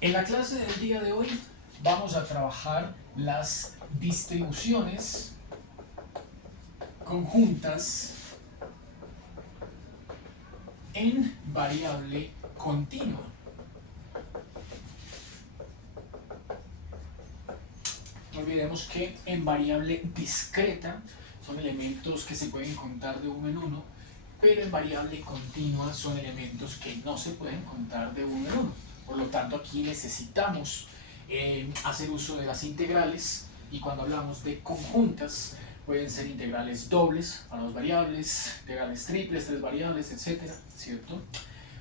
En la clase del día de hoy vamos a trabajar las distribuciones conjuntas en variable continua. No olvidemos que en variable discreta son elementos que se pueden contar de uno en uno, pero en variable continua son elementos que no se pueden contar de uno en uno. Por lo tanto, aquí necesitamos hacer uso de las integrales, y cuando hablamos de conjuntas pueden ser integrales dobles para dos variables, integrales triples, tres variables, etcétera, ¿cierto?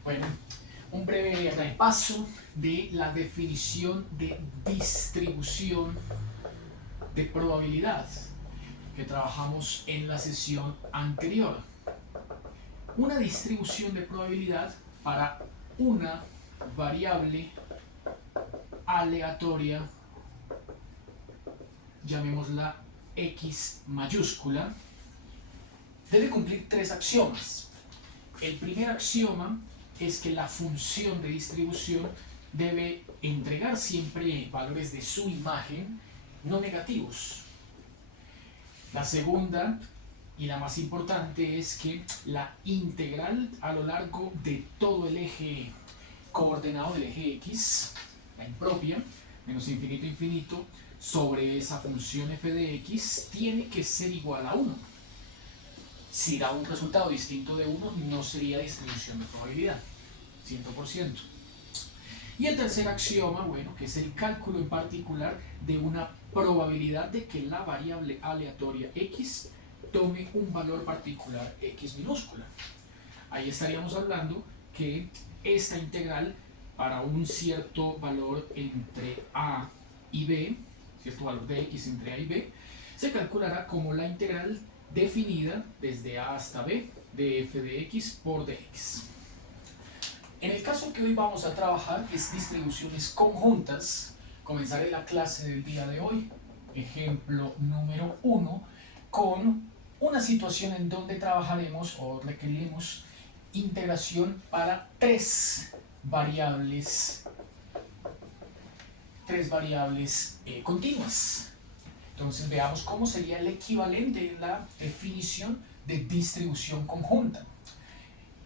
Bueno, un breve repaso de la definición de distribución de probabilidad que trabajamos en la sesión anterior. Una distribución de probabilidad para una variable aleatoria, llamémosla X mayúscula, debe cumplir tres axiomas. El primer axioma es que la función de distribución debe entregar siempre valores de su imagen no negativos. La segunda y la más importante es que la integral a lo largo de todo el eje coordenado del eje X, la impropia, menos infinito infinito, sobre esa función f de x, tiene que ser igual a 1. Si da un resultado distinto de 1, no sería distribución de probabilidad, 100%. Y el tercer axioma, bueno, que es el cálculo en particular de una probabilidad de que la variable aleatoria x tome un valor particular x minúscula. Ahí estaríamos hablando que esta integral para un cierto valor entre a y b, cierto valor de x entre a y b, se calculará como la integral definida desde a hasta b de f de x por dx. En el caso que hoy vamos a trabajar, que es distribuciones conjuntas, comenzaré la clase del día de hoy, ejemplo número 1, con una situación en donde trabajaremos o requeriremos integración para tres variables continuas. Entonces veamos cómo sería el equivalente en la definición de distribución conjunta.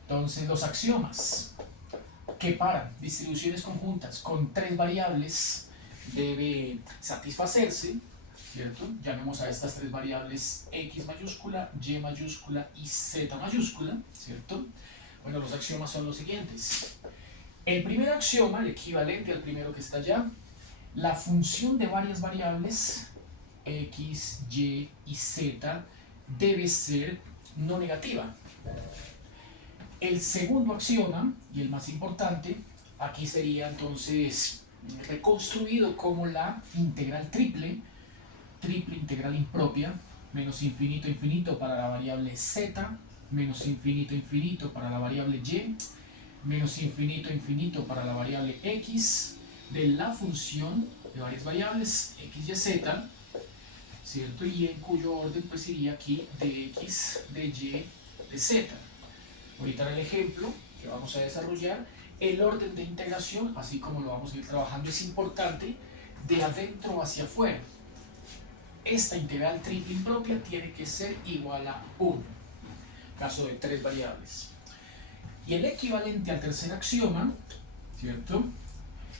Entonces los axiomas que para distribuciones conjuntas con tres variables debe satisfacerse, ¿cierto? Llamemos a estas tres variables x mayúscula, y mayúscula y z mayúscula, ¿cierto? Bueno, los axiomas son los siguientes. El primer axioma, el equivalente al primero que está allá, la función de varias variables x, y y z debe ser no negativa. El segundo axioma, y el más importante, aquí sería entonces reconstruido como la integral triple integral impropia, menos infinito infinito para la variable z, menos infinito infinito para la variable y, menos infinito infinito para la variable x, de la función de varias variables x, y, z, ¿cierto? Y en cuyo orden pues iría aquí de x, de y, de z. Ahorita en el ejemplo que vamos a desarrollar, el orden de integración, así como lo vamos a ir trabajando, es importante de adentro hacia afuera. Esta integral triple impropia tiene que ser igual a 1, caso de tres variables. Y el equivalente al tercer axioma, ¿cierto?,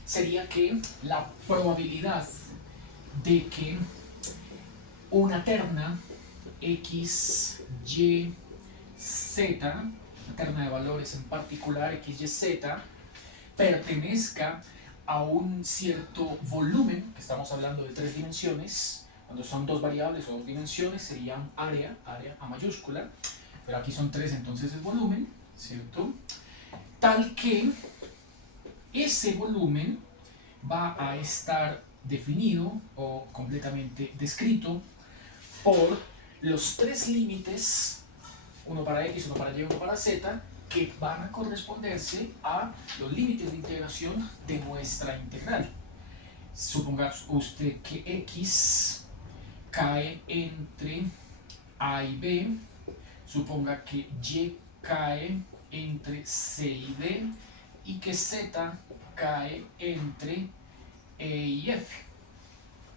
sería que la probabilidad de que una terna x, y, z, una terna de valores en particular x, y, z, pertenezca a un cierto volumen, que estamos hablando de tres dimensiones. Cuando son dos variables o dos dimensiones serían área a mayúscula, pero aquí son tres, entonces es volumen, ¿cierto? Tal que ese volumen va a estar definido o completamente descrito por los tres límites, uno para x, uno para y, uno para z, que van a corresponderse a los límites de integración de nuestra integral. Suponga usted que x cae entre a y b, suponga que y cae entre c y d, y que z cae entre E y F.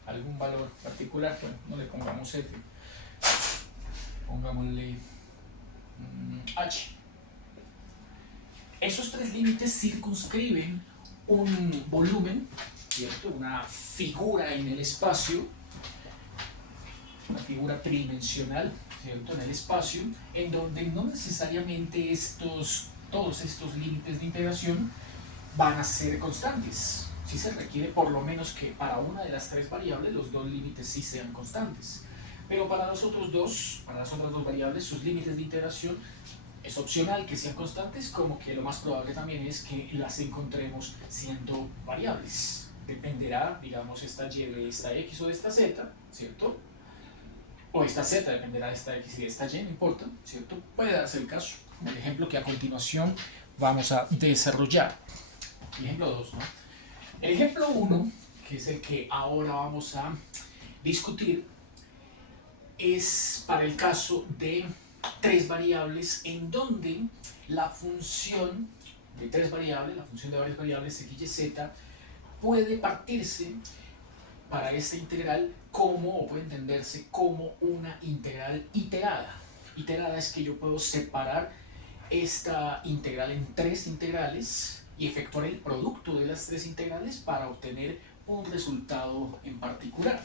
Algún valor particular, bueno, no le pongamos F, pongámosle H. Esos tres límites circunscriben un volumen, ¿cierto? Una figura en el espacio, una figura tridimensional, ¿cierto? En el espacio, en donde no necesariamente todos estos límites de integración van a ser constantes. Sí se requiere por lo menos que para una de las tres variables los dos límites sí sean constantes. Pero para las otras dos variables, sus límites de integración es opcional que sean constantes, como que lo más probable también es que las encontremos siendo variables. Dependerá, digamos, esta y de esta x o de esta z, ¿cierto? O esta z dependerá de esta x y de esta y, no importa, ¿cierto? Puede darse el caso. El ejemplo que a continuación vamos a desarrollar. El ejemplo 2, ¿no? El ejemplo 1, que es el que ahora vamos a discutir, es para el caso de tres variables en donde la función de tres variables, la función de varias variables x, y, z, puede partirse para esta integral como, o puede entenderse como una integral iterada. Iterada es que yo puedo separar esta integral en tres integrales y efectuar el producto de las tres integrales para obtener un resultado en particular.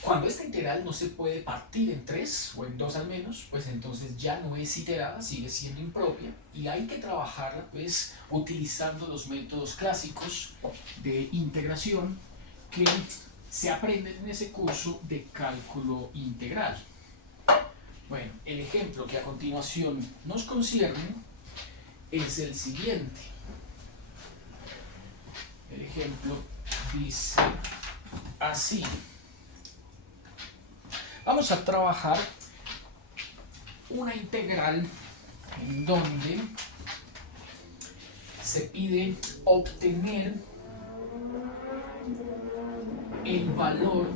Cuando esta integral no se puede partir en tres o en dos al menos, pues entonces ya no es iterada, sigue siendo impropia y hay que trabajarla pues utilizando los métodos clásicos de integración que se aprenden en ese curso de cálculo integral. Bueno, el ejemplo que a continuación nos concierne es el siguiente. El ejemplo dice así. Vamos a trabajar una integral en donde se pide obtener el valor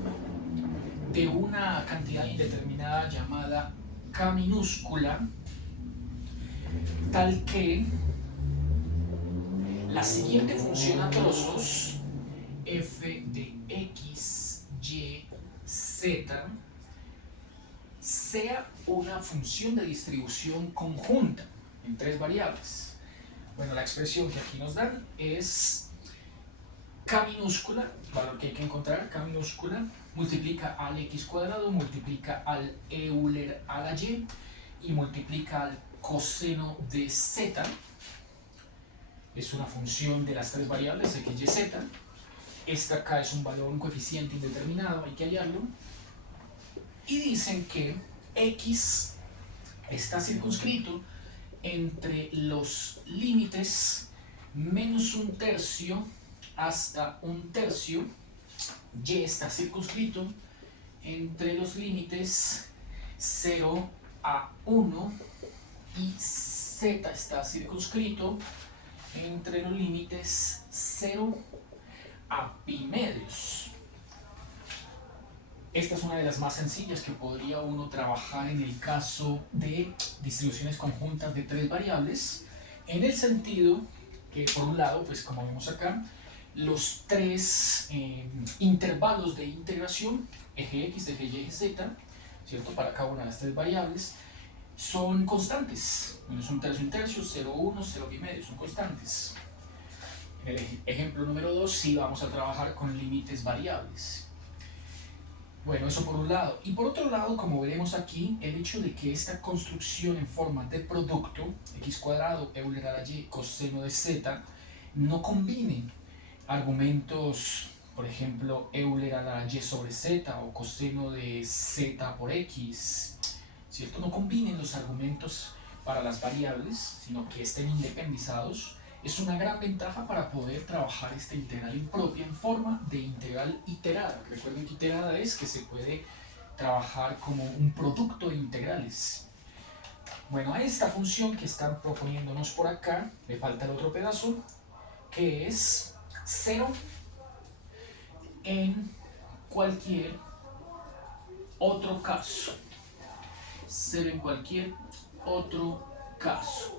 de una cantidad indeterminada llamada k minúscula, tal que la siguiente función a trozos, f de x, y, z, sea una función de distribución conjunta en tres variables. Bueno, la expresión que aquí nos dan es k minúscula, valor que hay que encontrar, k minúscula, multiplica al x cuadrado, multiplica al Euler a la y multiplica al coseno de z. Es una función de las tres variables x, y, z. Esta acá es un valor, un coeficiente indeterminado, hay que hallarlo. Y dicen que x está circunscrito entre los límites menos un tercio hasta un tercio, y está circunscrito entre los límites 0 a 1 y z está circunscrito entre los límites 0 a pi medios. Esta es una de las más sencillas que podría uno trabajar en el caso de distribuciones conjuntas de tres variables, en el sentido que, por un lado, pues como vemos acá, los tres intervalos de integración, eje x, eje y, eje z, ¿cierto? Para cada una de las tres variables, son constantes. Menos un tercio, 0, 1, 0 pi medio, son constantes. En el ejemplo número 2 sí vamos a trabajar con límites variables. Bueno, eso por un lado. Y por otro lado, como veremos aquí, el hecho de que esta construcción en forma de producto, x cuadrado, Euler a la y, coseno de z, no combinen argumentos, por ejemplo, Euler a la y sobre z o coseno de z por x, ¿cierto? No combinen los argumentos para las variables, sino que estén independizados. Es una gran ventaja para poder trabajar esta integral impropia en forma de integral iterada. Recuerden que iterada es que se puede trabajar como un producto de integrales. Bueno, a esta función que están proponiéndonos por acá, le falta el otro pedazo, que es 0 en cualquier otro caso. 0 en cualquier otro caso.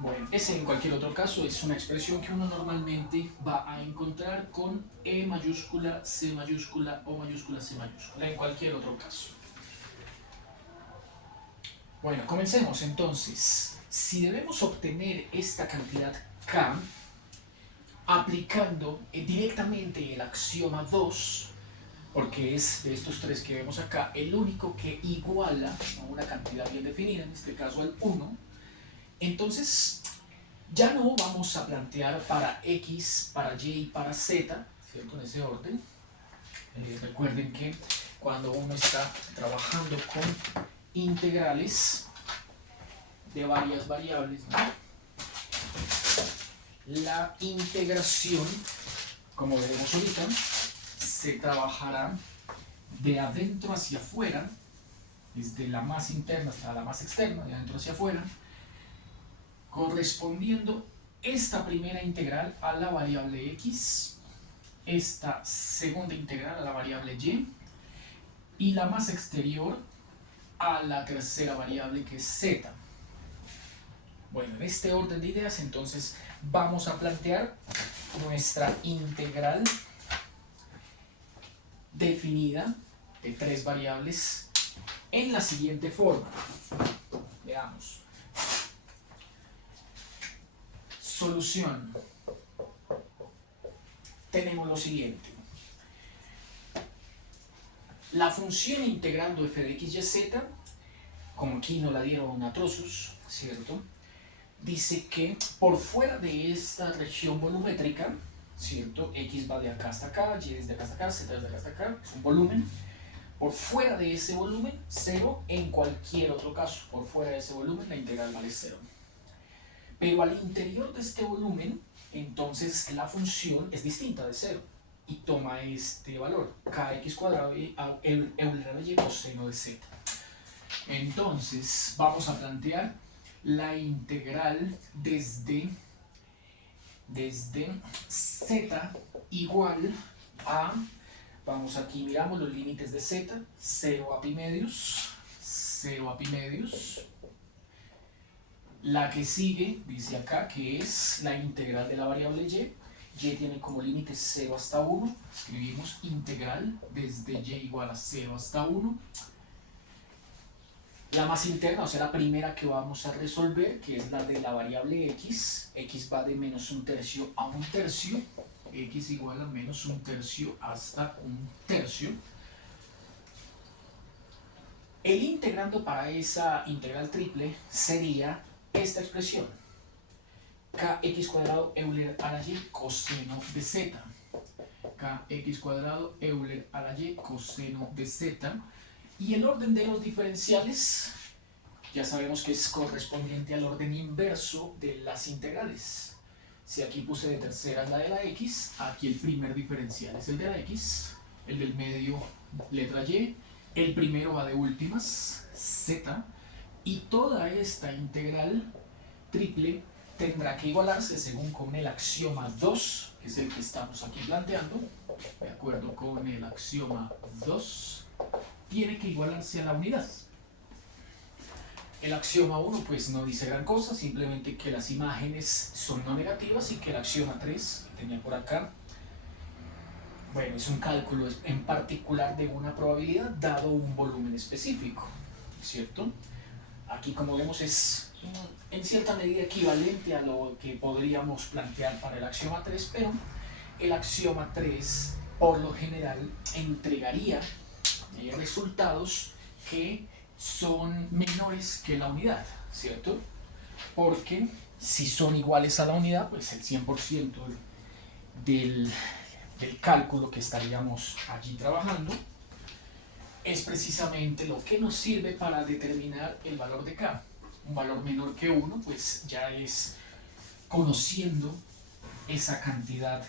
Bueno, ese en cualquier otro caso es una expresión que uno normalmente va a encontrar con E mayúscula, C mayúscula, O mayúscula, C mayúscula, en cualquier otro caso. Bueno, comencemos entonces. Si debemos obtener esta cantidad K aplicando directamente el axioma 2, porque es de estos tres que vemos acá el único que iguala a una cantidad bien definida, en este caso al 1, entonces ya no vamos a plantear para X, para Y y para Z, ¿cierto? En ese orden. Recuerden que cuando uno está trabajando con integrales de varias variables, ¿no? La integración, como veremos ahorita, se trabajará de adentro hacia afuera, desde la más interna hasta la más externa, de adentro hacia afuera, correspondiendo esta primera integral a la variable x, esta segunda integral a la variable y la más exterior a la tercera variable que es z. Bueno, en este orden de ideas entonces vamos a plantear nuestra integral definida de tres variables en la siguiente forma. Veamos. Solución. Tenemos lo siguiente. La función integrando f de x y z, como aquí nos la dieron a trozos, ¿cierto? Dice que por fuera de esta región volumétrica, ¿cierto? X va de acá hasta acá, Y desde acá hasta acá, Z desde acá hasta acá, es un volumen. Por fuera de ese volumen, 0 en cualquier otro caso. Por fuera de ese volumen, la integral vale 0. Pero al interior de este volumen, entonces la función es distinta de 0 y toma este valor, kx cuadrado Euler a la y coseno de z. Entonces vamos a plantear la integral desde z igual a, vamos aquí, miramos los límites de z, 0 a pi medios, 0 a pi medios. La que sigue, dice acá, que es la integral de la variable y. Y tiene como límite 0 hasta 1. Escribimos integral desde y igual a 0 hasta 1. La más interna, o sea, la primera que vamos a resolver, que es la de la variable x. X va de menos un tercio a un tercio. X igual a menos un tercio hasta un tercio. El integrando para esa integral triple sería esta expresión, kx cuadrado Euler a la y coseno de z. Kx cuadrado Euler a la y coseno de z. Y el orden de los diferenciales ya sabemos que es correspondiente al orden inverso de las integrales. Si aquí puse de tercera la de la x, aquí el primer diferencial es el de la x, el del medio letra y, el primero va de últimas, z, y toda esta integral triple tendrá que igualarse según con el axioma 2, que es el que estamos aquí planteando, de acuerdo con el axioma 2, tiene que igualarse a la unidad. El axioma 1 pues no dice gran cosa, simplemente que las imágenes son no negativas y que el axioma 3, que tenía por acá, bueno, es un cálculo en particular de una probabilidad dado un volumen específico, ¿cierto? Aquí como vemos es en cierta medida equivalente a lo que podríamos plantear para el axioma 3, pero el axioma 3 por lo general entregaría resultados que son menores que la unidad, ¿cierto? Porque si son iguales a la unidad, pues el 100% del cálculo que estaríamos allí trabajando es precisamente lo que nos sirve para determinar el valor de k. Un valor menor que 1, pues ya es conociendo esa cantidad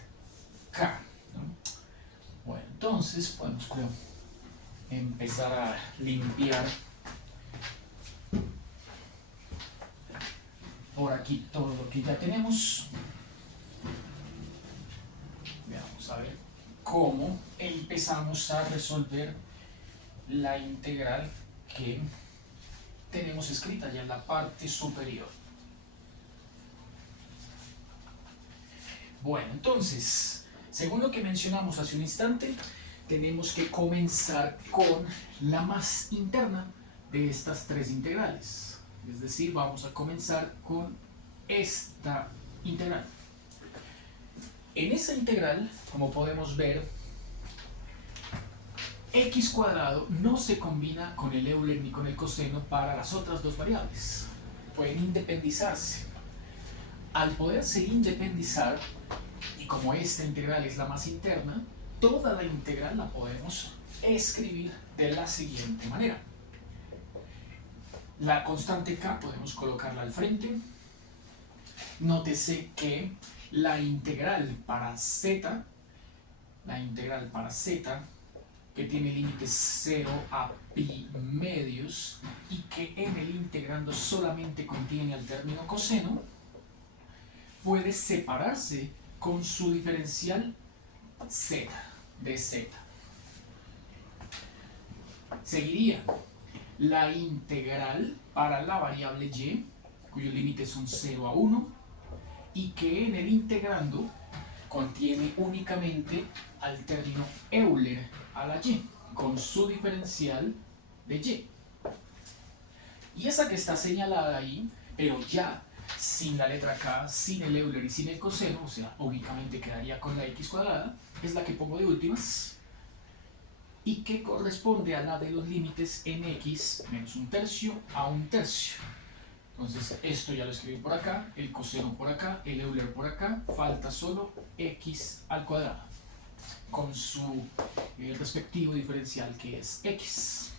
k, ¿no? Bueno, entonces podemos, creo, empezar a limpiar por aquí todo lo que ya tenemos. Vamos a ver cómo empezamos a resolver la integral que tenemos escrita ya en la parte superior. Bueno, entonces, según lo que mencionamos hace un instante, tenemos que comenzar con la más interna de estas tres integrales. Es decir, vamos a comenzar con esta integral. En esa integral, como podemos ver, x cuadrado no se combina con el Euler ni con el coseno para las otras dos variables. Pueden independizarse. Al poderse independizar, y como esta integral es la más interna, toda la integral la podemos escribir de la siguiente manera. La constante k podemos colocarla al frente. Nótese que la integral para z, que tiene límites 0 a pi medios y que en el integrando solamente contiene al término coseno, puede separarse con su diferencial z, de z. Seguiría la integral para la variable y, cuyos límites son 0 a 1, y que en el integrando contiene únicamente al término Euler a la y, con su diferencial de y. Y esa que está señalada ahí, pero ya sin la letra k, sin el Euler y sin el coseno, o sea, únicamente quedaría con la x cuadrada, es la que pongo de últimas, y que corresponde a la de los límites en x menos un tercio a un tercio. Entonces esto ya lo escribí por acá, el coseno por acá, el Euler por acá, falta solo x al cuadrado, con su respectivo diferencial que es x.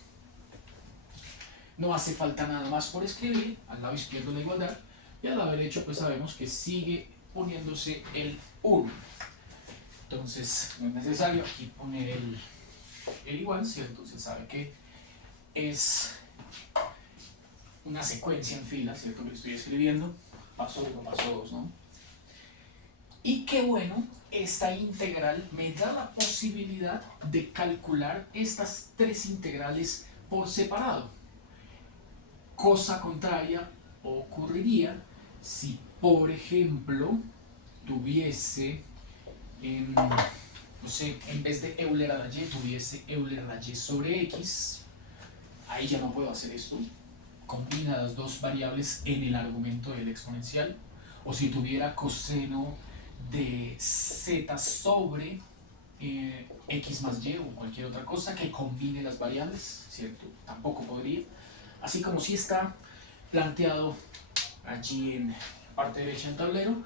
No hace falta nada más por escribir, al lado izquierdo la igualdad, y al lado derecho pues sabemos que sigue poniéndose el 1. Entonces no es necesario aquí poner el igual, ¿cierto? Se sabe que es una secuencia en fila, ¿cierto? Que estoy escribiendo, paso 1, paso 2, ¿no? Y qué bueno, esta integral me da la posibilidad de calcular estas tres integrales por separado. Cosa contraria ocurriría si, por ejemplo, tuviese, no sé, en vez de Euler a la y, tuviese Euler a la y sobre x. Ahí ya no puedo hacer esto. Combina las dos variables en el argumento del exponencial. O si tuviera coseno de z sobre x más y o cualquier otra cosa que combine las variables, ¿cierto? Tampoco podría. Así como si está planteado allí en la parte derecha del tablero,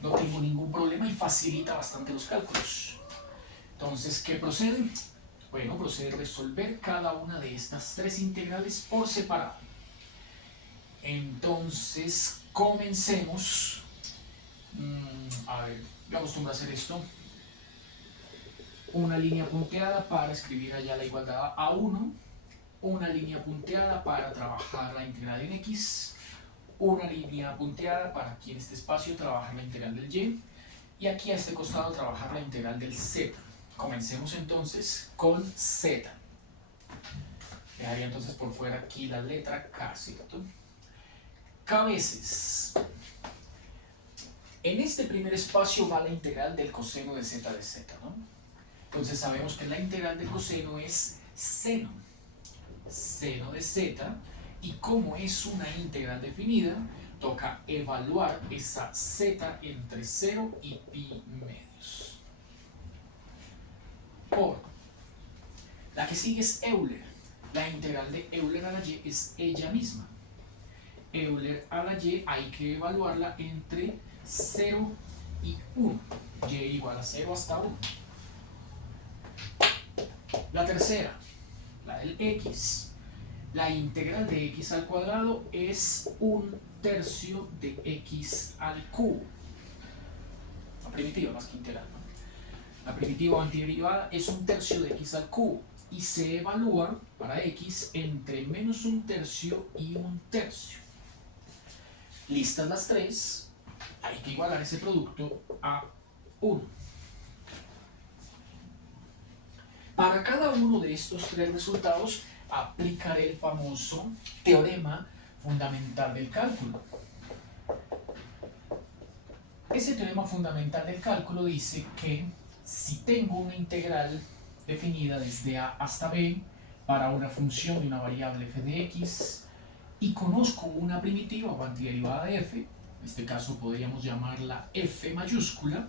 no tengo ningún problema y facilita bastante los cálculos. Entonces, ¿qué procede? Bueno, procede a resolver cada una de estas tres integrales por separado. Entonces, comencemos. A ver, yo acostumbro a hacer esto. Una línea punteada para escribir allá la igualdad a 1. Una línea punteada para trabajar la integral en x. Una línea punteada para aquí en este espacio trabajar la integral del y. Y aquí a este costado trabajar la integral del z. Comencemos entonces con z. Dejaría entonces por fuera aquí la letra k, ¿cierto? K veces. En este primer espacio va la integral del coseno de z, ¿no? Entonces sabemos que la integral del coseno es seno de z, y como es una integral definida, toca evaluar esa z entre 0 y pi medios. Por la que sigue es Euler. La integral de Euler a la y es ella misma. Euler a la y hay que evaluarla entre 0 y 1. Y igual a 0 hasta 1. La tercera, la del x. La integral de x al cuadrado es un tercio de x al cubo. La primitiva más que integral, ¿no? La primitiva o antiderivada es un tercio de x al cubo y se evalúa para x entre menos un tercio y un tercio. Listas las tres, hay que igualar ese producto a 1. Para cada uno de estos tres resultados, aplicaré el famoso teorema fundamental del cálculo. Ese teorema fundamental del cálculo dice que si tengo una integral definida desde a hasta b para una función de una variable f de x y conozco una primitiva o antiderivada de f, en este caso podríamos llamarla f mayúscula,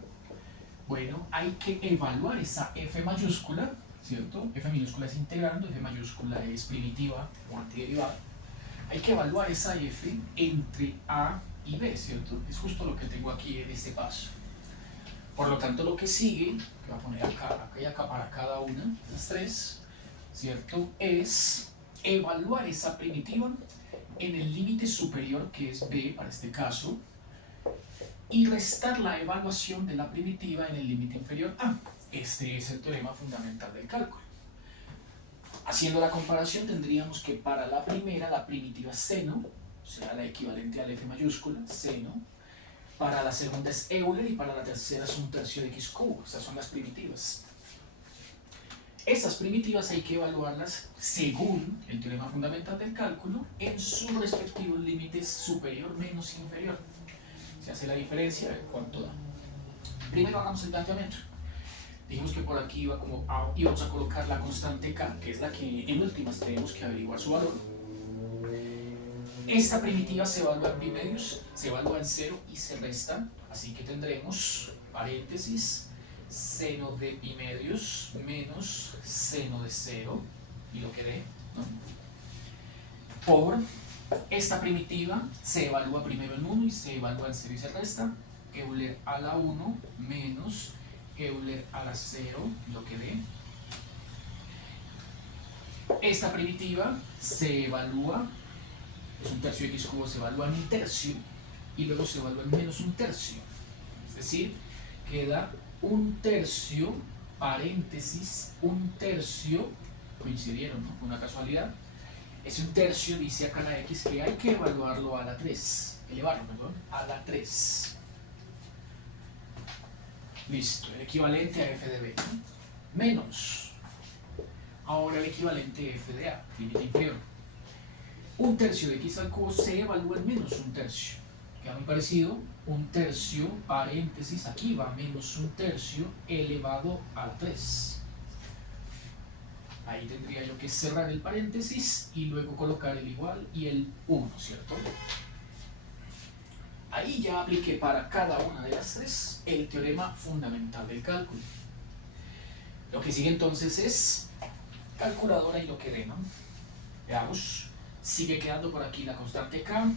bueno, hay que evaluar esa f mayúscula, ¿cierto? F minúscula es integrando, f mayúscula es primitiva o antiderivada. Hay que evaluar esa f entre a y b, ¿cierto? Es justo lo que tengo aquí en este paso. Por lo tanto, lo que sigue, que voy a poner acá y acá para cada una de las tres, ¿cierto? Es evaluar esa primitiva en el límite superior, que es b para este caso, y restar la evaluación de la primitiva en el límite inferior a. Este es el teorema fundamental del cálculo. Haciendo la comparación, tendríamos que para la primera, la primitiva seno, o sea, la equivalente al f mayúscula, seno. Para la segunda es Euler y para la tercera es un tercio de x cubo. Estas son las primitivas. Esas primitivas hay que evaluarlas según el teorema fundamental del cálculo en sus respectivos límites superior menos inferior. Se hace la diferencia, a ver cuánto da. Primero hagamos el planteamiento. Dijimos que por aquí íbamos a colocar la constante k, que es la que en últimas tenemos que averiguar su valor. Esta primitiva se evalúa en pi medios, se evalúa en 0 y se resta, así que tendremos, paréntesis, seno de pi medios menos seno de 0, y lo que dé, ¿no? Por esta primitiva se evalúa primero en 1 y se evalúa en 0 y se resta, Euler a la 1 menos Euler a la 0, lo que dé. Esta primitiva se evalúa, es un tercio de x cubo, se evalúa en un tercio y luego se evalúa en menos un tercio. Es decir, queda un tercio, paréntesis, un tercio, coincidieron, ¿no? Fue una casualidad. Es un tercio, dice acá la x, que hay que evaluarlo a la 3, elevarlo, perdón, a la 3. Listo, el equivalente a f de b, ¿no? Menos, ahora el equivalente a f de a, límite inferior. Un tercio de x al cubo se evalúa en menos un tercio. Queda muy parecido, un tercio, paréntesis, aquí va menos un tercio elevado a la 3. Ahí tendría yo que cerrar el paréntesis y luego colocar el igual y el 1, ¿cierto? Ahí ya apliqué para cada una de las tres el teorema fundamental del cálculo. Lo que sigue entonces es calculadora y lo que dé, ¿no? Veamos. Sigue quedando por aquí la constante k.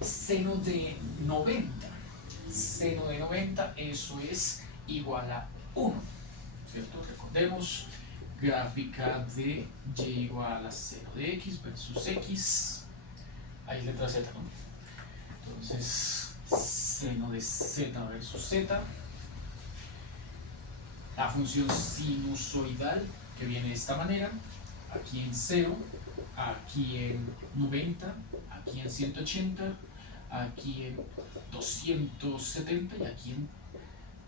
Seno de 90. Seno de 90, eso es igual a 1, ¿cierto? Recordemos, gráfica de y igual a 0 de x versus x. Ahí es letra z, ¿no? Entonces, seno de z versus z. La función sinusoidal, que viene de esta manera, aquí en 0, aquí en 90, aquí en 180, aquí en 270 y aquí en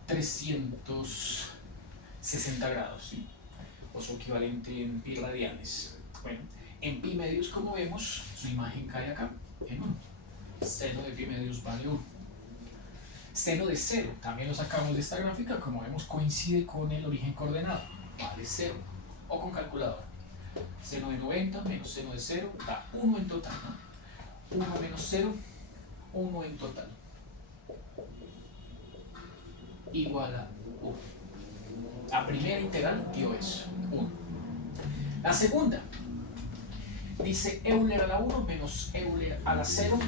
360 grados, ¿sí? O su equivalente en pi radianes. Bueno, en pi medios, como vemos, su imagen cae acá, en 1. Seno de pi medios vale 1. Seno de 0, también lo sacamos de esta gráfica, como vemos coincide con el origen coordenado, vale 0, o con calculadora. Seno de 90 menos seno de 0 da 1 en total, ¿no? 1 menos 0, 1 en total, igual a 1. La primera integral dio eso, 1. La segunda dice Euler a la 1 menos Euler a la 0,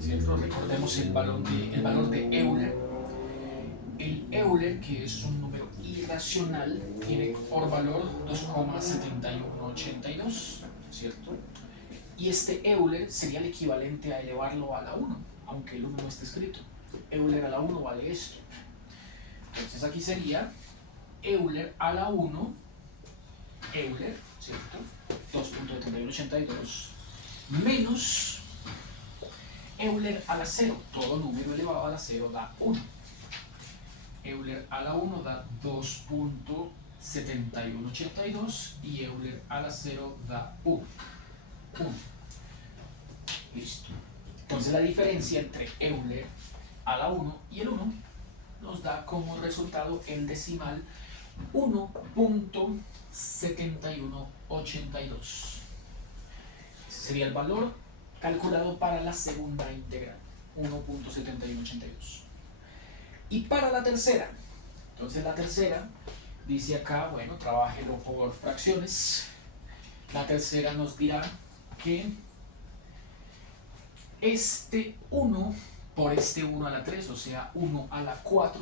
¿cierto? Recordemos el valor de Euler. El Euler, que es un número irracional, tiene por valor 2,7182, ¿cierto? Y este Euler sería el equivalente a elevarlo a la 1, aunque el 1 no esté escrito. Euler a la 1 vale esto. Entonces aquí sería Euler a la 1, Euler, ¿cierto? 2,7182 menos Euler a la 0, todo número elevado a la 0 da 1. Euler a la 1 da 2,7182 y Euler a la 0 da 1. Listo. Entonces la diferencia entre Euler a la 1 y el 1 nos da como resultado el decimal 1.7182. Ese sería el valor calculado para la segunda integral, 1.7182. Y para la tercera, entonces la tercera dice acá, bueno, trabájelo por fracciones. La tercera nos dirá que este 1 por este 1 a la 3, o sea, 1 a la 4,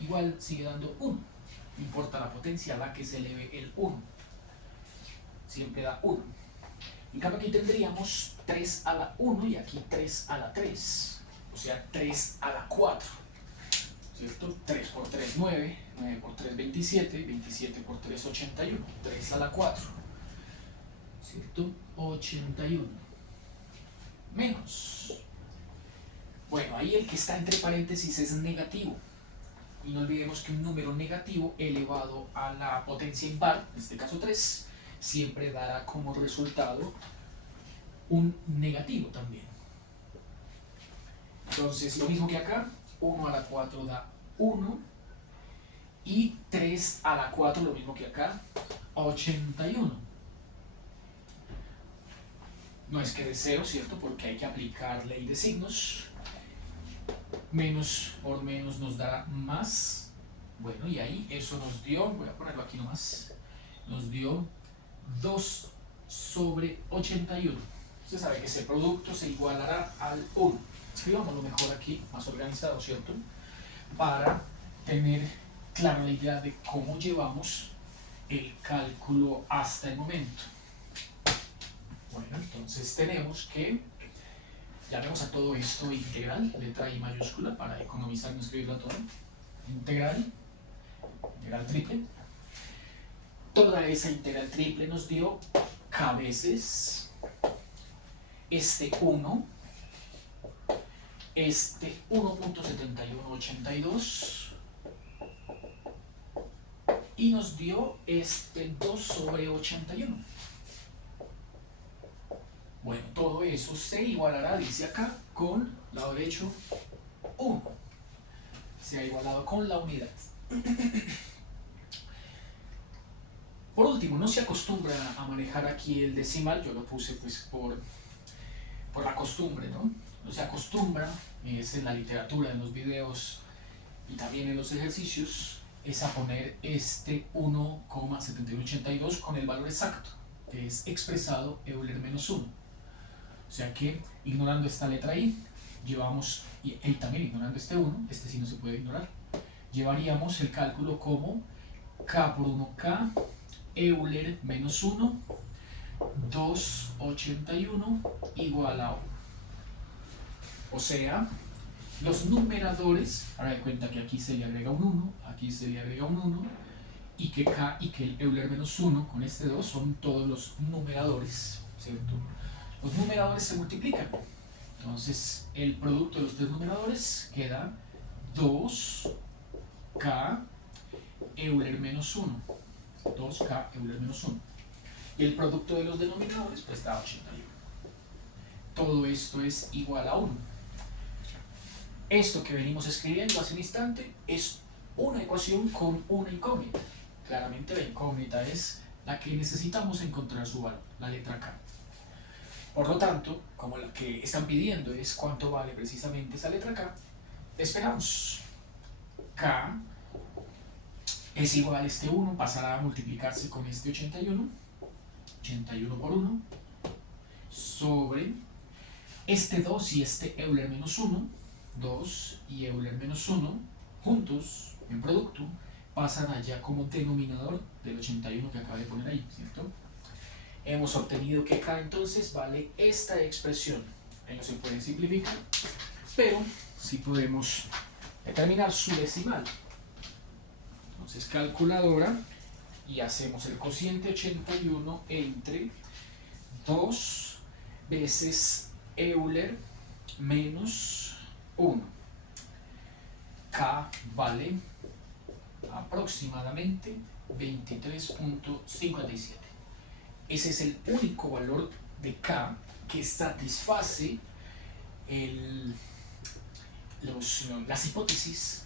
igual sigue dando 1. No importa la potencia a la que se eleve el 1. Siempre da 1. En cambio aquí tendríamos 3 a la 1 y aquí 3 a la 3. O sea, 3 a la 4. ¿Cierto? 3 por 3, 9. 9 por 3, 27. 27 por 3, 81. 3 a la 4. ¿Cierto? 81. Menos. Bueno, ahí el que está entre paréntesis es negativo. Y no olvidemos que un número negativo elevado a la potencia impar, en este caso 3, siempre dará como resultado un negativo también. Entonces, lo mismo que acá, 1 a la 4 da 1 y 3 a la 4, lo mismo que acá, 81. No es que de 0, ¿cierto? Porque hay que aplicar ley de signos. Menos por menos nos dará más. Bueno, y ahí eso nos dio, voy a ponerlo aquí nomás, nos dio 2 sobre 81. Usted sabe que ese producto se igualará al 1. Escribámoslo mejor aquí, más organizado, ¿cierto? Para tener clara la idea de cómo llevamos el cálculo hasta el momento. Bueno, entonces tenemos que llamemos a todo esto integral, letra I mayúscula, para economizar, no escribirlo todo. Integral triple. Toda esa integral triple nos dio k veces este 1, este 1.7182 y nos dio este 2 sobre 81. Bueno, todo eso se igualará, dice acá, con lado derecho 1. Se ha igualado con la unidad. Por último, no se acostumbra a manejar aquí el decimal, yo lo puse pues por la costumbre, ¿no? No se acostumbra, es en la literatura, en los videos y también en los ejercicios, es a poner este 1,7182 con el valor exacto, que es expresado Euler menos 1. O sea que, ignorando esta letra I, llevamos, y también ignorando este 1, este sí no se puede ignorar, llevaríamos el cálculo como K por 1K, Euler menos 1, 281 igual a 1. O sea, los numeradores, ahora de cuenta que aquí se le agrega un 1, aquí se le agrega un 1, y que K y que el Euler menos 1 con este 2 son todos los numeradores, ¿cierto? Los numeradores se multiplican. Entonces, el producto de los tres numeradores queda 2K Euler menos 1. 2K Euler menos 1. Y el producto de los denominadores pues da 81. Todo esto es igual a 1. Esto que venimos escribiendo hace un instante es una ecuación con una incógnita. Claramente la incógnita es la que necesitamos encontrar su valor, la letra K. Por lo tanto, como lo que están pidiendo es cuánto vale precisamente esa letra K, despejamos. K es igual a este 1, pasará a multiplicarse con este 81, 81 por 1, sobre este 2 y este Euler menos 1, 2 y Euler menos 1, juntos, en producto, pasan allá como denominador del 81 que acabé de poner ahí, ¿cierto? Hemos obtenido que K entonces vale esta expresión. Ahí no se puede simplificar, pero sí podemos determinar su decimal. Entonces calculadora y hacemos el cociente 81 entre 2 veces Euler menos 1. K vale aproximadamente 23.57. Ese es el único valor de K que satisface las hipótesis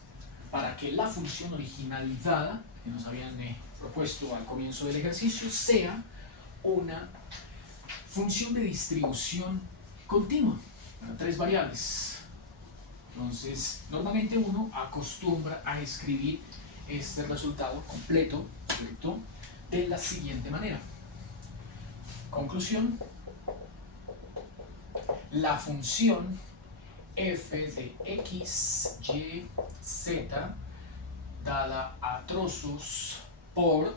para que la función original dada que nos habían propuesto al comienzo del ejercicio sea una función de distribución continua para tres variables. Entonces, normalmente uno acostumbra a escribir este resultado completo, ¿cierto?, de la siguiente manera. Conclusión: la función f de x, y, z dada a trozos por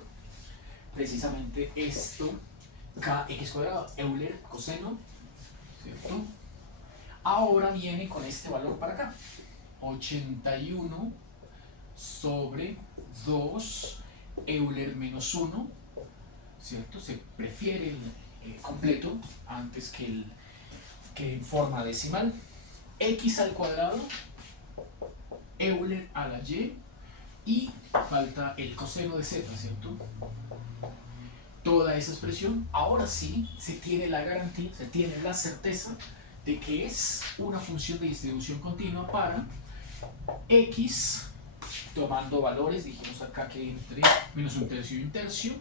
precisamente esto, kx cuadrado, Euler coseno, ¿cierto? Ahora viene con este valor para acá, 81 sobre 2 Euler menos 1, ¿cierto? Se prefiere el completo antes que en forma decimal. X al cuadrado, Euler a la y falta el coseno de z, ¿cierto? Toda esa expresión, ahora sí se tiene la garantía, se tiene la certeza de que es una función de distribución continua para x, tomando valores, dijimos acá que entre menos un tercio y un tercio,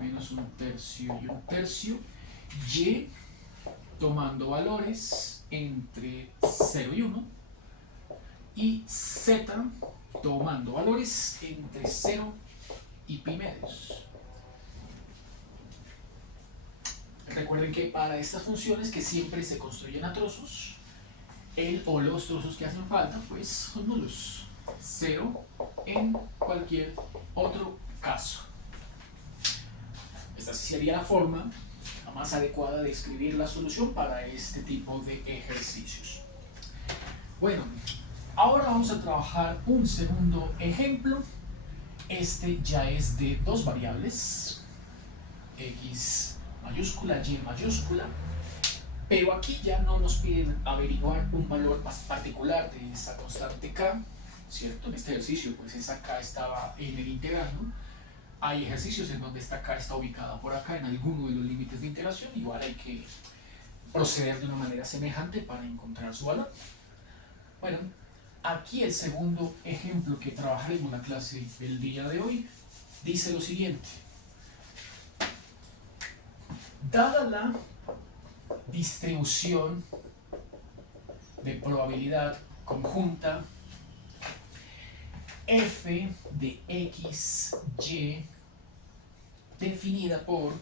menos un tercio y un tercio, y tomando valores entre 0 y 1, y z tomando valores entre 0 y pi medios. Recuerden que para estas funciones que siempre se construyen a trozos, el o los trozos que hacen falta pues son nulos, 0 en cualquier otro caso. Esta sería la forma más adecuada de escribir la solución para este tipo de ejercicios. Bueno, ahora vamos a trabajar un segundo ejemplo. Este ya es de dos variables, x mayúscula, y mayúscula, pero aquí ya no nos piden averiguar un valor más particular de esa constante k, ¿cierto? En este ejercicio pues esa k estaba en el integrando. Hay ejercicios en donde esta k está ubicada por acá en alguno de los límites de integración, igual hay que proceder de una manera semejante para encontrar su valor. Bueno, aquí el segundo ejemplo que trabajaremos en la clase del día de hoy dice lo siguiente: dada la distribución de probabilidad conjunta f de x, y definida por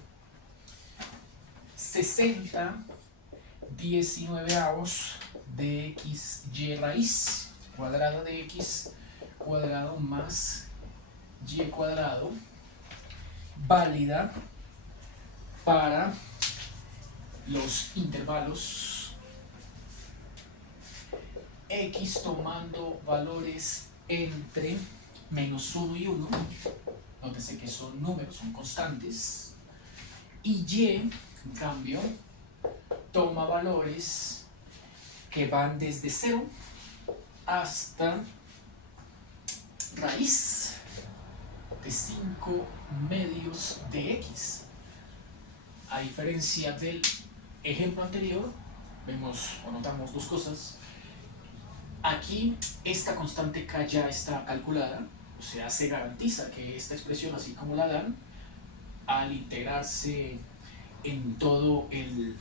60/19 de x, y raíz cuadrada de x cuadrado más y cuadrado, válida para los intervalos x tomando valores entre menos 1 y 1, nótese que son números, son constantes, y en cambio toma valores que van desde 0 hasta raíz de 5 medios de x. A diferencia del ejemplo anterior, vemos o notamos dos cosas. Aquí esta constante k ya está calculada, o sea, se garantiza que esta expresión, así como la dan, al integrarse en todo el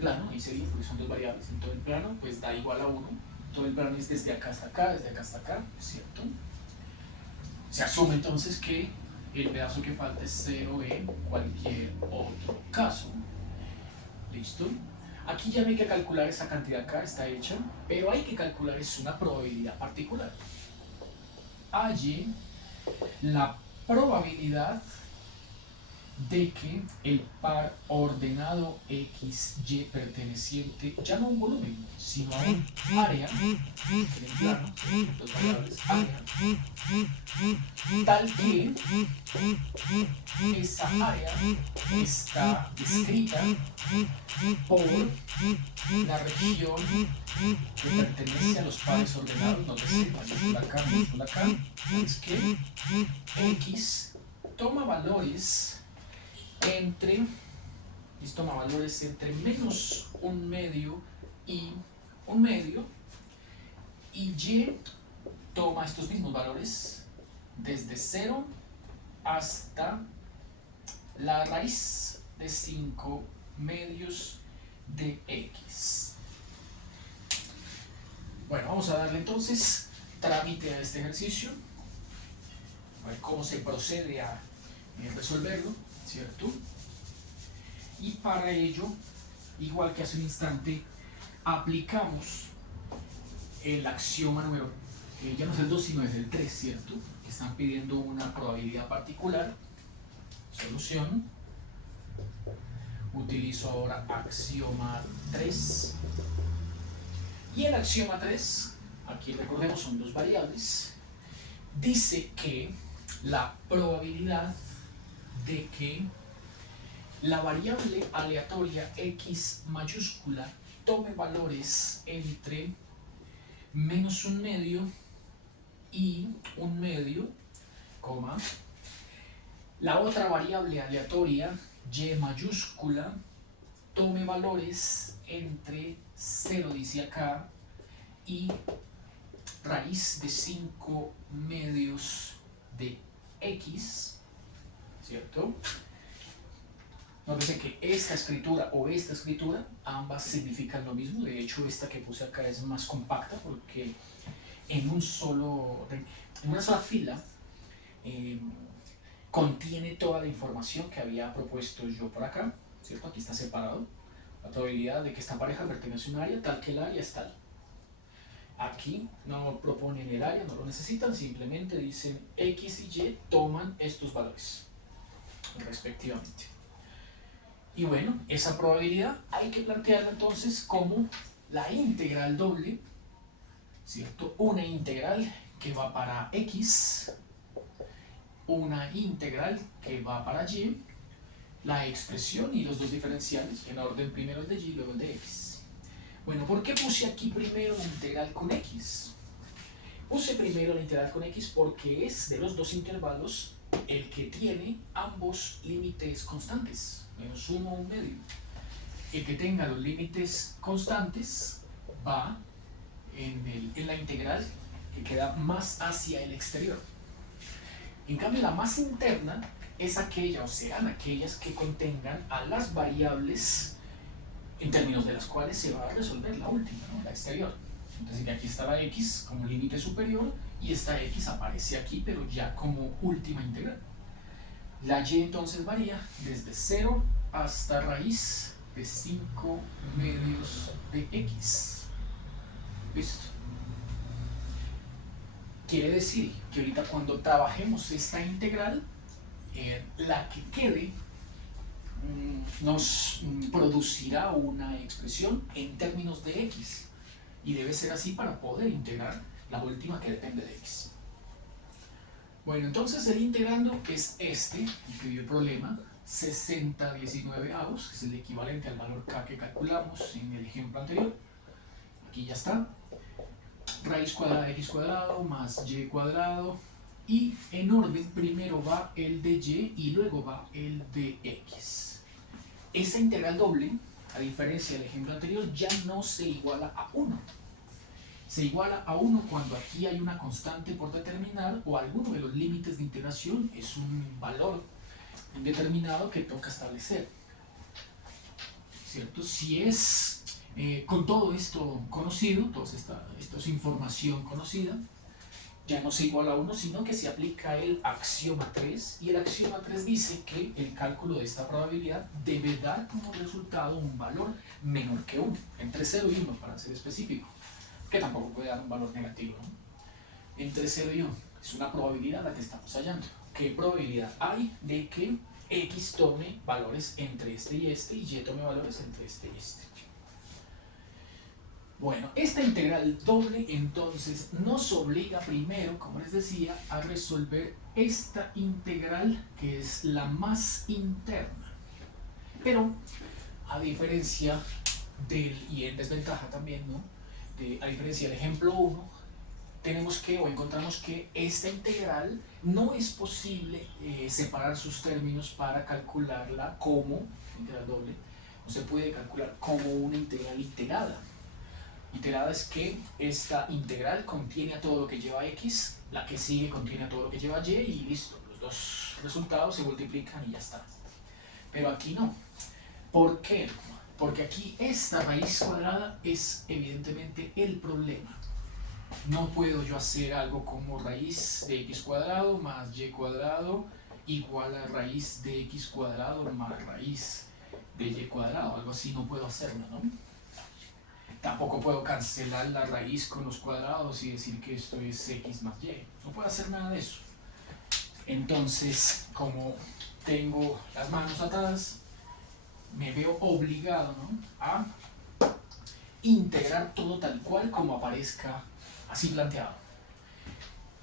plano, ahí sería, porque son dos variables, en todo el plano, pues da igual a 1. Todo el plano es desde acá hasta acá, desde acá hasta acá, ¿cierto? Se asume entonces que el pedazo que falta es 0 en cualquier otro caso. ¿Listo? Aquí ya no hay que calcular esa cantidad acá, está hecha, pero hay que calcular es una probabilidad particular. Allí, la probabilidad de que el par ordenado XY perteneciente ya no a un volumen, sino a un área, en el plano, dos variables, área, tal que esa área está descrita por la región que pertenece a los pares ordenados, no sé, mayúscula acá, es que X toma valores entre X toma valores entre menos un medio y un medio, y Y toma estos mismos valores desde 0 hasta la raíz de 5 medios de X. Bueno, vamos a darle entonces trámite a este ejercicio, a ver cómo se procede a resolverlo, ¿cierto? Y para ello, igual que hace un instante, aplicamos el axioma número, ya no es el 2 sino es el 3, ¿cierto? Están pidiendo una probabilidad particular. Solución. Utilizo ahora axioma 3. Y el axioma 3, aquí recordemos son dos variables, dice que la probabilidad de que la variable aleatoria X mayúscula tome valores entre menos un medio y un medio, coma, la otra variable aleatoria Y mayúscula tome valores entre 0, dice acá, y raíz de 5 medios de X, ¿cierto? Nótese que esta escritura o esta escritura, ambas significan lo mismo. De hecho, esta que puse acá es más compacta porque en una sola fila contiene toda la información que había propuesto yo por acá, ¿cierto? Aquí está separado. La probabilidad de que esta pareja pertenece a un área tal que el área es tal. Aquí no proponen el área, no lo necesitan, simplemente dicen X y Y toman estos valores respectivamente. Y bueno, esa probabilidad hay que plantearla entonces como la integral doble, ¿cierto? Una integral que va para X, una integral que va para Y, la expresión y los dos diferenciales, en orden primero el de Y y luego el de X. Bueno, ¿por qué puse aquí primero la integral con X? Puse primero la integral con X porque es de los dos intervalos el que tiene ambos límites constantes, menos 1 o un medio. El que tenga los límites constantes va en la integral que queda más hacia el exterior. En cambio, la más interna es aquella, o serán aquellas que contengan a las variables en términos de las cuales se va a resolver la última, ¿no? La exterior. Entonces aquí está la X como límite superior y esta X aparece aquí, pero ya como última integral. La Y entonces varía desde 0 hasta raíz de 5 medios de X. ¿Listo? Quiere decir que ahorita cuando trabajemos esta integral, la que quede nos producirá una expresión en términos de X. Y debe ser así para poder integrar la última que depende de X. Bueno, entonces el integrando es este, el que dio el problema, 60/19, que es el equivalente al valor K que calculamos en el ejemplo anterior. Aquí ya está. Raíz cuadrada de X cuadrado más Y cuadrado. Y en orden primero va el de Y y luego va el de X. Esta integral doble, a diferencia del ejemplo anterior, ya no se iguala a 1. Se iguala a 1 cuando aquí hay una constante por determinar o alguno de los límites de integración es un valor indeterminado que toca establecer, ¿cierto? Si es con todo esto conocido, esto es información conocida, ya no se iguala a 1, sino que se aplica el axioma 3, y el axioma 3 dice que el cálculo de esta probabilidad debe dar como resultado un valor menor que 1, entre 0 y 1 para ser específico, que tampoco puede dar un valor negativo, ¿no? Entre 0 y 1 es una probabilidad la que estamos hallando. ¿Qué probabilidad hay de que X tome valores entre este y Y tome valores entre este y este? Bueno, esta integral doble entonces nos obliga primero, como les decía, a resolver esta integral que es la más interna. Pero, a diferencia del, y en desventaja también, ¿no? A diferencia del ejemplo 1, tenemos que, o encontramos que esta integral no es posible separar sus términos para calcularla como integral doble, no se puede calcular como una integral iterada. Iterada es que esta integral contiene a todo lo que lleva x, la que sigue contiene a todo lo que lleva y y listo, los dos resultados se multiplican y ya está. Pero aquí no. ¿Por qué? Porque aquí esta raíz cuadrada es evidentemente el problema. No puedo yo hacer algo como raíz de x cuadrado más y cuadrado igual a raíz de x cuadrado más raíz de y cuadrado. Algo así no puedo hacerlo, ¿no? Tampoco puedo cancelar la raíz con los cuadrados y decir que esto es x más y. No puedo hacer nada de eso. Entonces, como tengo las manos atadas, me veo obligado, ¿no?, a integrar todo tal cual como aparezca así planteado.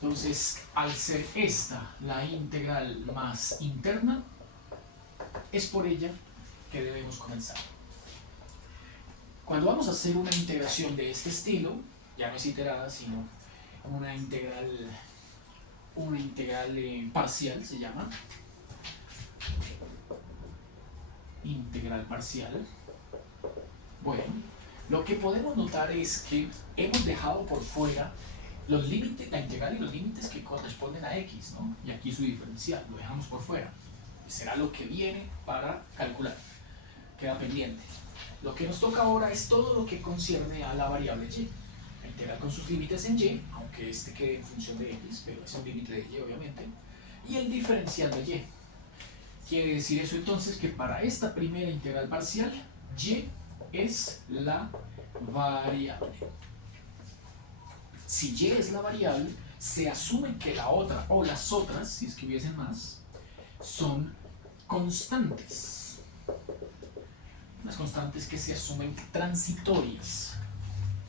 Entonces, al ser esta la integral más interna, es por ella que debemos comenzar. Cuando vamos a hacer una integración de este estilo, ya no es iterada, sino una integral parcial se llama, integral parcial. Bueno, lo que podemos notar es que hemos dejado por fuera los límites, la integral y los límites que corresponden a x, ¿no? Y aquí su diferencial, lo dejamos por fuera. Será lo que viene para calcular, queda pendiente. Lo que nos toca ahora es todo lo que concierne a la variable y. La integral con sus límites en y, aunque este quede en función de x, pero es un límite de y obviamente, y el diferencial de y. Quiere decir eso entonces que para esta primera integral parcial, y es la variable. Si y es la variable, se asume que la otra o las otras, si es que hubiesen más, son constantes. Unas constantes que se asumen transitorias.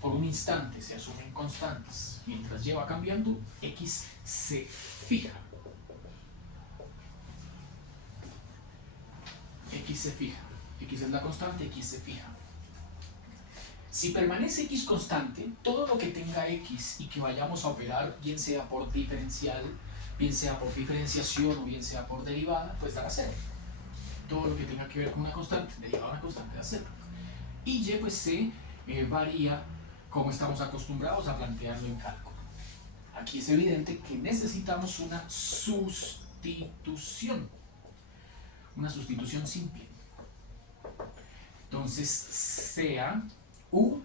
Por un instante se asumen constantes. Mientras y va cambiando, x se fija. X se fija. X es la constante, x se fija. Si permanece x constante, todo lo que tenga x y que vayamos a operar, bien sea por diferencial, bien sea por diferenciación o bien sea por derivada, pues dará cero. Todo lo que tenga que ver con una constante, derivada de una constante, da cero. Y y pues se varía como estamos acostumbrados a plantearlo en cálculo. Aquí es evidente que necesitamos una sustitución simple. Entonces, sea u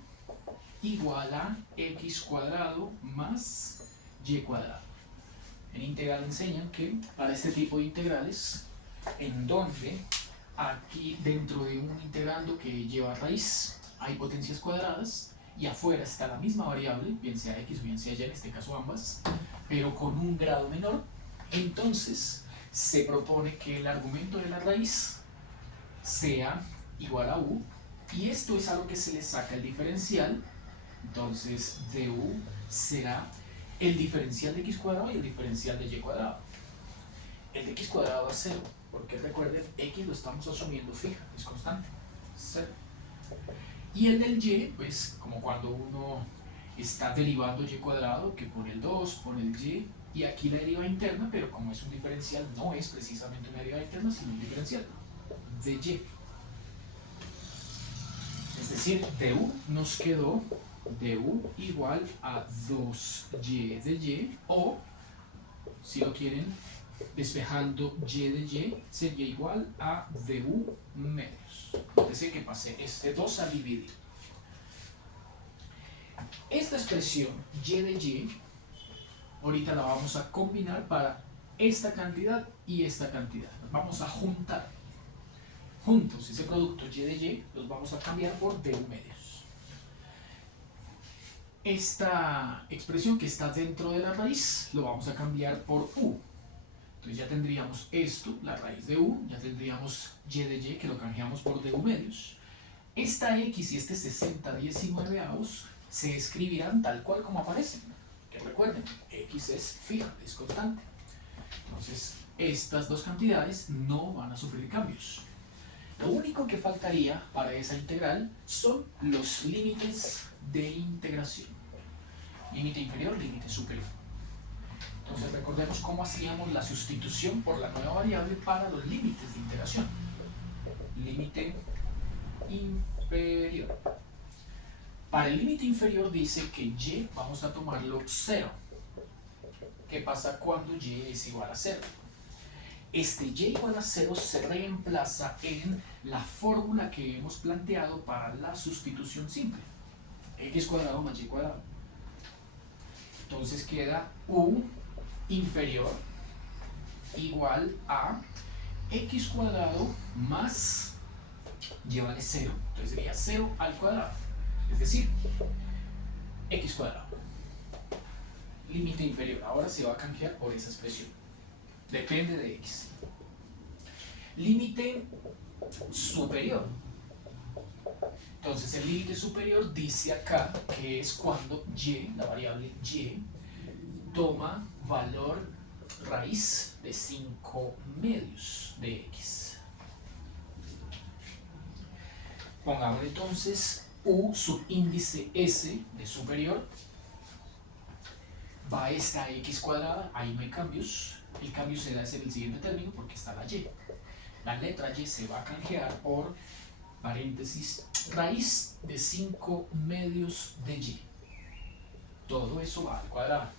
igual a x cuadrado más y cuadrado. En integral enseñan que para este tipo de integrales, en donde aquí dentro de un integrando que lleva raíz hay potencias cuadradas y afuera está la misma variable, bien sea x o bien sea y, en este caso ambas, pero con un grado menor, entonces se propone que el argumento de la raíz sea igual a u, y esto es a lo que se le saca el diferencial. Entonces du será el diferencial de x cuadrado y el diferencial de y cuadrado. El de x cuadrado es 0, porque recuerden, x lo estamos asumiendo fija, es constante, 0. Y el del y, pues como cuando uno está derivando y cuadrado, que pone el 2, pone el y aquí la derivada interna, pero como es un diferencial, no es precisamente una derivada interna, sino un diferencial de y. Es decir, du nos quedó du igual a 2y de y, o si lo quieren, despejando y de y, sería igual a du medios. Desde que pasé este 2 a dividir. Esta expresión y de y, ahorita la vamos a combinar para esta cantidad y esta cantidad. Vamos a juntar. Juntos ese producto y de y los vamos a cambiar por du medios. Esta expresión que está dentro de la raíz lo vamos a cambiar por u. Entonces ya tendríamos esto, la raíz de u, ya tendríamos y de y que lo canjeamos por du medios. Esta x y este 60/19 se escribirán tal cual como aparecen. Que recuerden, x es fija, es constante. Entonces estas dos cantidades no van a sufrir cambios. Lo único que faltaría para esa integral son los límites de integración. Límite inferior, límite superior. Entonces recordemos cómo hacíamos la sustitución por la nueva variable para los límites de integración. Límite inferior. Para el límite inferior dice que y vamos a tomarlo 0. ¿Qué pasa cuando y es igual a 0? Este y igual a 0 se reemplaza en la fórmula que hemos planteado para la sustitución simple. X cuadrado más y cuadrado. Entonces queda u inferior igual a x cuadrado más y vale 0. Entonces sería 0 al cuadrado. Es decir, x cuadrado. Límite inferior. Ahora se va a canjear por esa expresión. Depende de x. Límite superior. Entonces el límite superior dice acá que es cuando y, la variable y, toma valor raíz de 5 medios de x. Pongamos entonces u subíndice s de superior va a esta x cuadrada, ahí no hay cambios. El cambio se da en el siguiente término porque está la y. La letra y se va a canjear por paréntesis raíz de 5 medios de y. Todo eso va al cuadrado.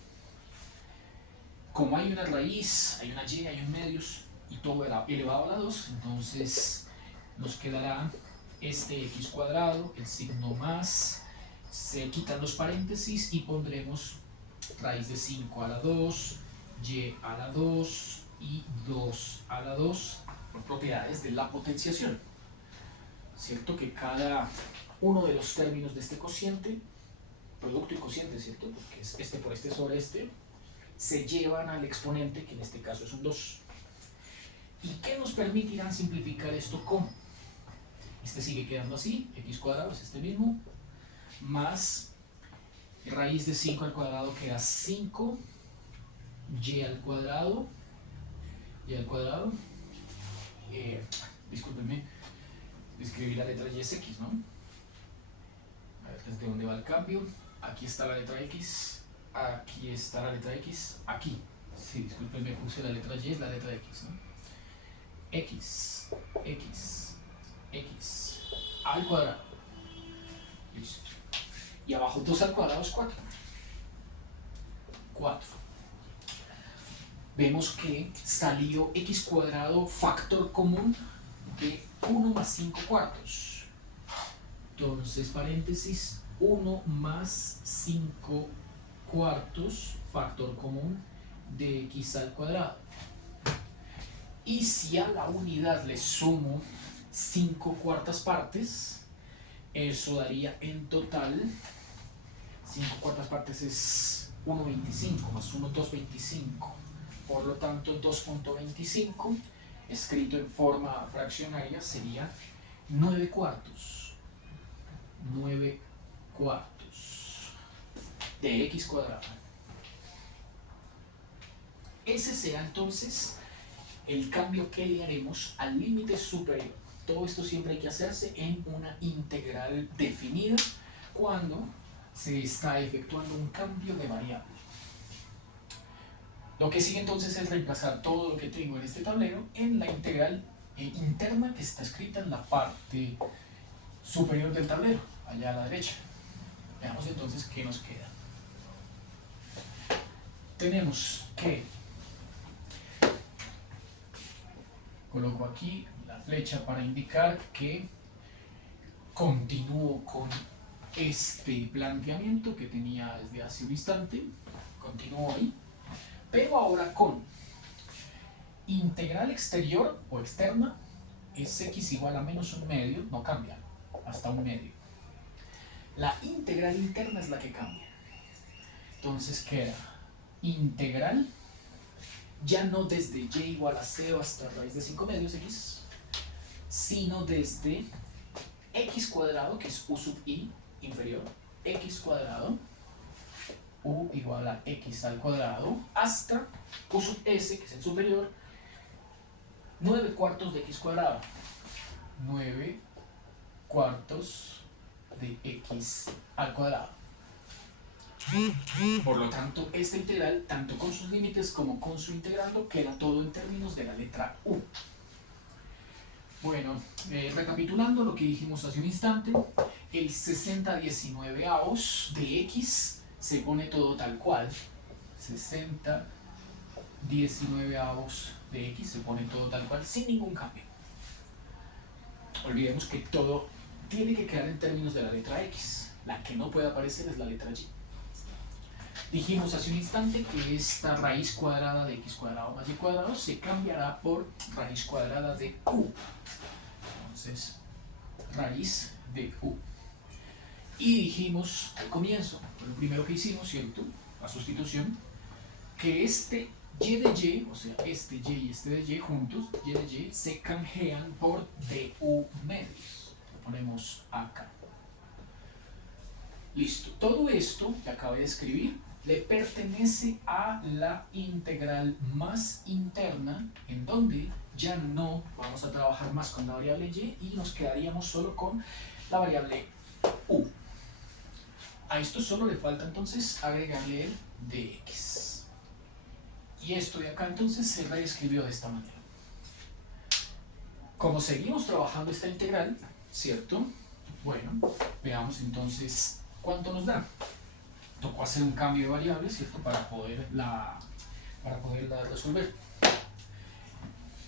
Como hay una raíz, hay una y, hay un medios y todo elevado a la 2, entonces nos quedará este x cuadrado, el signo más, se quitan los paréntesis y pondremos raíz de 5 a la 2, y a la 2 y 2 a la 2 por propiedades de la potenciación. ¿Cierto? Que cada uno de los términos de este cociente, producto y cociente, ¿cierto? Porque es este por este sobre este, se llevan al exponente, que en este caso es un 2. ¿Y qué nos permitirá simplificar esto? ¿Cómo? Este sigue quedando así, x cuadrado es este mismo, más raíz de 5 al cuadrado queda 5, y al cuadrado, discúlpenme, escribí la letra y es x, ¿no? A ver, ¿desde dónde va el cambio? Aquí está la letra x, aquí está la letra x, aquí. Sí, discúlpenme, puse la letra y, es la letra x, ¿no? X al cuadrado. Listo. Y abajo 2 al cuadrado es 4. 4. Vemos que salió x cuadrado factor común de 1 más 5 cuartos. Entonces, paréntesis, 1 más 5 cuartos, factor común de x al cuadrado. Y si a la unidad le sumo 5 cuartas partes, eso daría en total, 5 cuartas partes es 1,25 más 1, 2,25. Por lo tanto, 2,25 escrito en forma fraccionaria sería 9 cuartos. 9 cuartos de x cuadrado. Ese será entonces el cambio que le haremos al límite superior. Todo esto siempre hay que hacerse en una integral definida cuando se está efectuando un cambio de variable. Lo que sigue entonces es reemplazar todo lo que tengo en este tablero en la integral interna que está escrita en la parte superior del tablero, allá a la derecha. Veamos entonces qué nos queda. Tenemos que, coloco aquí la flecha para indicar que continúo con este planteamiento que tenía desde hace un instante, continúo ahí, pero ahora con integral exterior o externa es x igual a menos un medio, no cambia, hasta un medio. La integral interna es la que cambia. Entonces queda integral, ya no desde y igual a 0 hasta raíz de 5 medios x, sino desde x cuadrado, que es u sub i inferior, x cuadrado, u igual a x al cuadrado, hasta u sub s, que es el superior, 9 cuartos de x cuadrado. 9 cuartos de x al cuadrado. Por lo tanto, esta integral, tanto con sus límites como con su integrando, queda todo en términos de la letra u. Bueno, recapitulando lo que dijimos hace un instante, el 60/19 de x se pone todo tal cual. 60/19 de x se pone todo tal cual, sin ningún cambio. Olvidemos que todo tiene que quedar en términos de la letra x. La que no puede aparecer es la letra y. Dijimos hace un instante que esta raíz cuadrada de x cuadrado más y cuadrado se cambiará por raíz cuadrada de u. Entonces, raíz de u. Y dijimos al comienzo, lo primero que hicimos, ¿cierto? La sustitución, que este y de y, o sea, este y y este de y juntos, y de y, se canjean por du medios. Lo ponemos acá. Listo. Todo esto que acabé de escribir le pertenece a la integral más interna, en donde ya no vamos a trabajar más con la variable y nos quedaríamos solo con la variable u. A esto solo le falta entonces agregarle el dx. Y esto de acá entonces se reescribió de esta manera. Como seguimos trabajando esta integral, ¿cierto? Bueno, veamos entonces cuánto nos da. Tocó hacer un cambio de variable, ¿cierto? Para poderla resolver.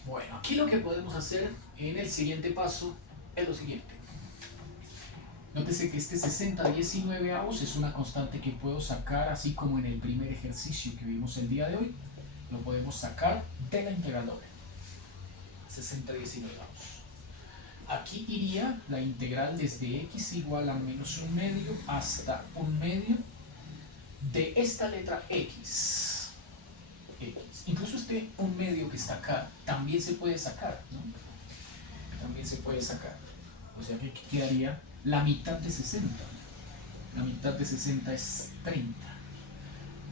Bueno, aquí lo que podemos hacer en el siguiente paso es lo siguiente. Nótese que este 60/19 es una constante que puedo sacar, así como en el primer ejercicio que vimos el día de hoy, lo podemos sacar de la integral doble. 60/19. Aquí iría la integral desde x igual a menos un medio hasta un medio de esta letra x. Incluso este un medio que está acá también se puede sacar, ¿no? También se puede sacar. O sea que aquí quedaría la mitad de 60. La mitad de 60 es 30.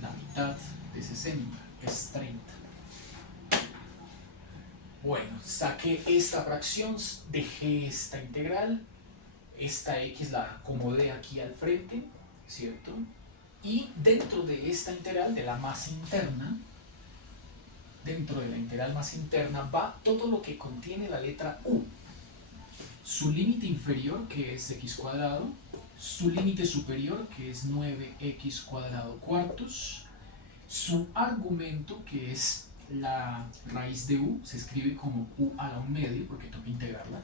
La mitad de 60 es 30. Bueno, saqué esta fracción, dejé esta integral, esta x la acomodé aquí al frente, ¿cierto? Y dentro de esta integral, de la más interna, dentro de la integral más interna va todo lo que contiene la letra u. Su límite inferior, que es x cuadrado, su límite superior, que es 9x cuadrado cuartos, su argumento, que es la raíz de u, se escribe como u a la un medio, porque toca integrarla.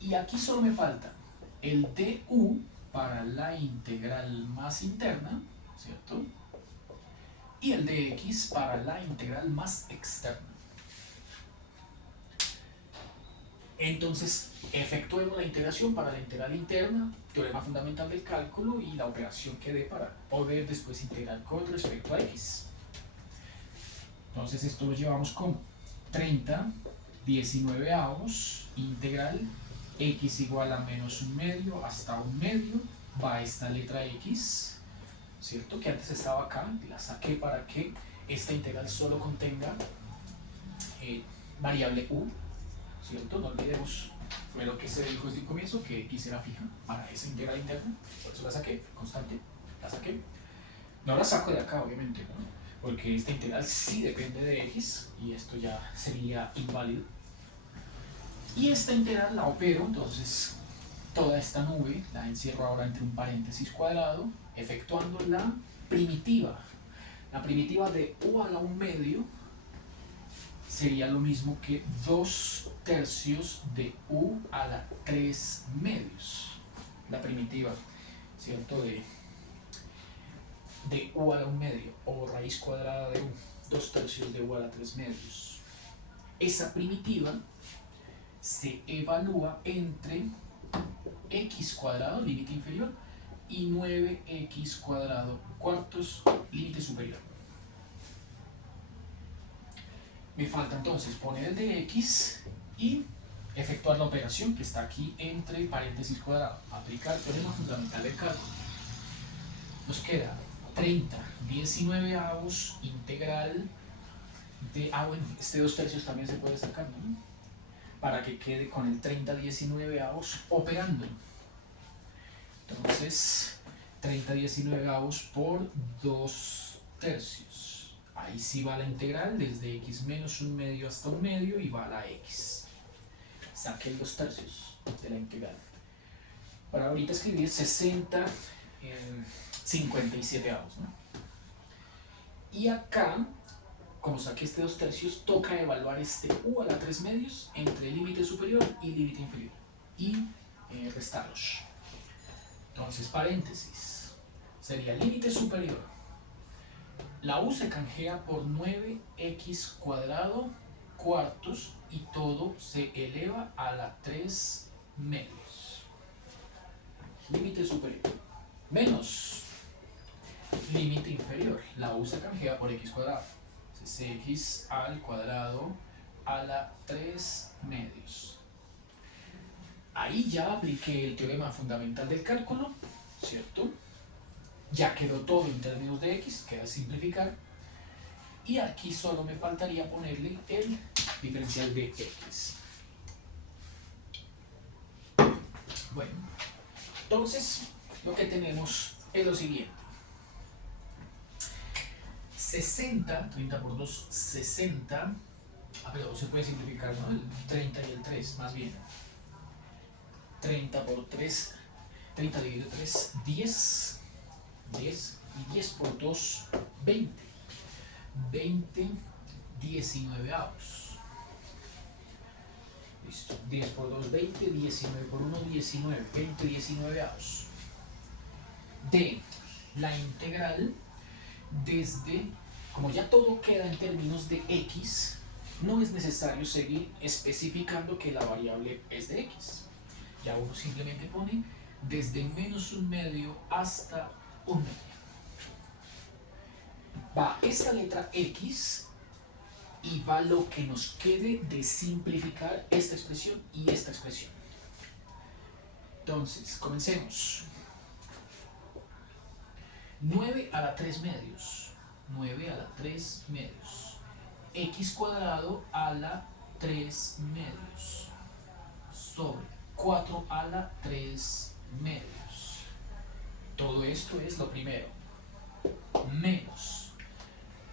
Y aquí solo me falta el du para la integral más interna, ¿cierto? Y el dx para la integral más externa. Entonces, efectuemos la integración para la integral interna, teorema fundamental del cálculo y la operación que dé para poder después integrar con respecto a x. Entonces esto lo llevamos como 30/19 integral x igual a menos un medio hasta un medio, va esta letra x, ¿cierto? Que antes estaba acá, la saqué para que esta integral solo contenga variable u, ¿cierto? No olvidemos, fue lo que se dijo desde el comienzo, que x era fija para esa integral interna, por eso la saqué, constante, la saqué. No la saco de acá, obviamente, ¿no? Porque esta integral sí depende de x y esto ya sería inválido. Y esta integral la opero, entonces toda esta nube la encierro ahora entre un paréntesis cuadrado, efectuando la primitiva. La primitiva de u a la un medio sería lo mismo que 2/3 de u a la 3 medios. La primitiva, ¿cierto? De u a la un medio, o raíz cuadrada de u, 2/3 de u a la 3 medios. Esa primitiva se evalúa entre x cuadrado, límite inferior, y 9x cuadrado cuartos, límite superior. Me falta entonces poner el de x y efectuar la operación que está aquí entre paréntesis cuadrado. Aplicar el teorema fundamental del cálculo. Nos queda 30/19 integral de... bueno, este 2/3 también se puede sacar, ¿no? Para que quede con el 30/19 operando. Entonces, 30/19 por 2/3. Ahí sí va la integral desde x menos un medio hasta un medio y va a la x. saque el 2/3 de la integral. Para ahorita escribir 60 57avos, ¿no? Y acá, como saqué este 2/3, toca evaluar este u a la 3 medios entre límite superior y límite inferior. Y restarlos. Entonces, paréntesis. Sería límite superior. La u se canjea por 9x cuadrado cuartos y todo se eleva a la 3 medios. Límite superior. Menos límite inferior. La u se canjea por x cuadrado. Es x al cuadrado a la 3 medios. Ahí ya apliqué el teorema fundamental del cálculo, ¿cierto? Ya quedó todo en términos de x, queda simplificar. Y aquí solo me faltaría ponerle el diferencial de x. Bueno, entonces lo que tenemos es lo siguiente. 60, 30 por 2, 60. Pero se puede simplificar, ¿no? El 30 y el 3, más bien. 30 por 3, 30 dividido 3, 10. 10 y 10 por 2, 20. 20 19avos. Listo. 10 por 2, 20. 19 por 1, 19. 20 19avos. De la integral desde, como ya todo queda en términos de x, no es necesario seguir especificando que la variable es de x. Ya uno simplemente pone desde menos un medio hasta un medio. Va esta letra x y va lo que nos quede de simplificar esta expresión y esta expresión. Entonces, comencemos. 9 a la 3 medios. 9 a la 3 medios. X cuadrado a la 3 medios. Sobre 4 a la 3 medios. Todo esto es lo primero. Menos.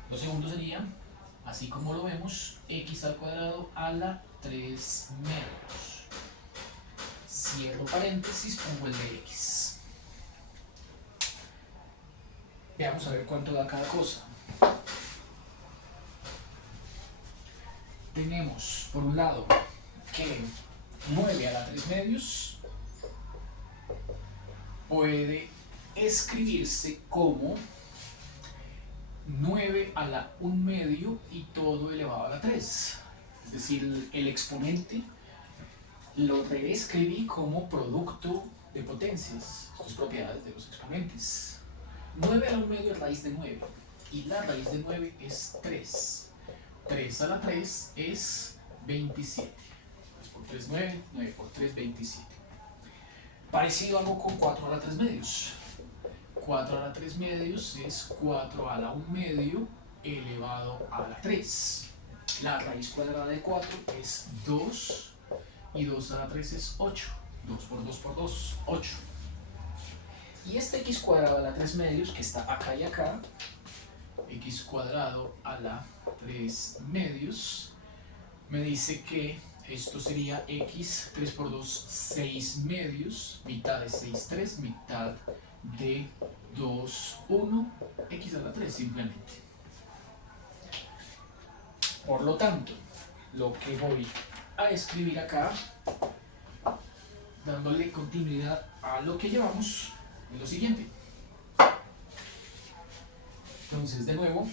Lo segundo sería, así como lo vemos, x al cuadrado a la 3 medios. Cierro paréntesis, pongo el de x. Veamos a ver cuánto da cada cosa. Tenemos, por un lado, que 9 a la 3 medios puede escribirse como 9 a la 1 medio y todo elevado a la 3. Es decir, el exponente lo reescribí como producto de potencias, sus propiedades de los exponentes. 9 a la 1 medio es raíz de 9 y la raíz de 9 es 3. 3 a la 3 es 27. 3 por 3, 9. 9 por 3, 27. Parecido algo con 4 a la 3 medios. 4 a la 3 medios es 4 a la 1 medio elevado a la 3. La raíz cuadrada de 4 es 2 y 2 a la 3 es 8. 2 por 2 por 2, 8. Y este x cuadrado a la 3 medios, que está acá y acá, x cuadrado a la 3 medios, me dice que esto sería x, 3 por 2, 6 medios, mitad de 6, 3, mitad de 2, 1, x a la 3 simplemente. Por lo tanto, lo que voy a escribir acá, dándole continuidad a lo que llevamos, es lo siguiente. Entonces, de nuevo,